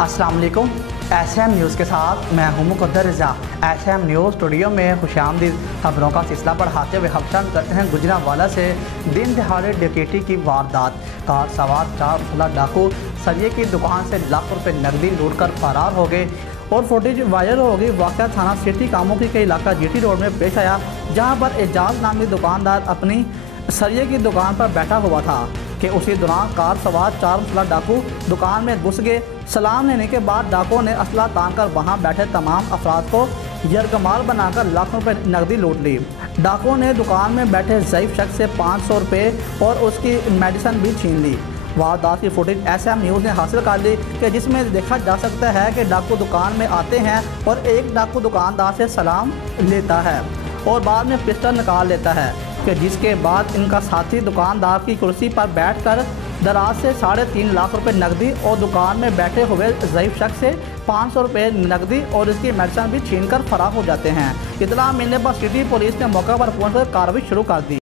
अस्सलाम वालेकुम। SM news के साथ मैं हूं मुक़द्दर रज़ा। SM न्यूज़ स्टूडियो में खुशामदीद। खबरों का सिलसिला बढ़ाते हुए खबरचान करते हैं गुजरांवाला से दिन दिहाड़े डकैती की वारदात। कार सवार 4 मुसल्लह डाकू सरिये की दुकान से लाख रुपए नकदी लूट कर फरार हो गए और फुटेज वायरल हो गई। वाक़या थाना सिटी कामोकी के इलाका GT रोड में पेश आया, जहाँ पर एजाज नामी दुकानदार अपनी सरिये की दुकान पर बैठा हुआ था कि उसी दौरान कार सवार 4 मुसल्लह डाकू दुकान में घुस गए। सलाम लेने के बाद डाकुओं ने असला तान कर वहाँ बैठे तमाम अफराद को यरगमाल बनाकर लाखों रुपए नकदी लूट ली। डाकुओं ने दुकान में बैठे ज़ईफ़ शख्स से 500 रुपये और उसकी मेडिसिन भी छीन ली। वारदात की फुटेज SM न्यूज़ ने हासिल कर ली कि जिसमें देखा जा सकता है कि डाकू दुकान में आते हैं और एक डाकू दुकानदार से सलाम लेता है और बाद में पिस्टल निकाल लेता है कि जिसके बाद इनका साथी दुकानदार की कुर्सी पर बैठकर दराज से 3.5 लाख रुपए नकदी और दुकान में बैठे हुए ज़ईफ़ शख्स से 500 रुपये नकदी और इसकी मेडिसिन भी छीन कर फरार हो जाते हैं। इतला मिलने पर सिटी पुलिस ने मौके पर पहुंचकर कार्रवाई शुरू कर दी।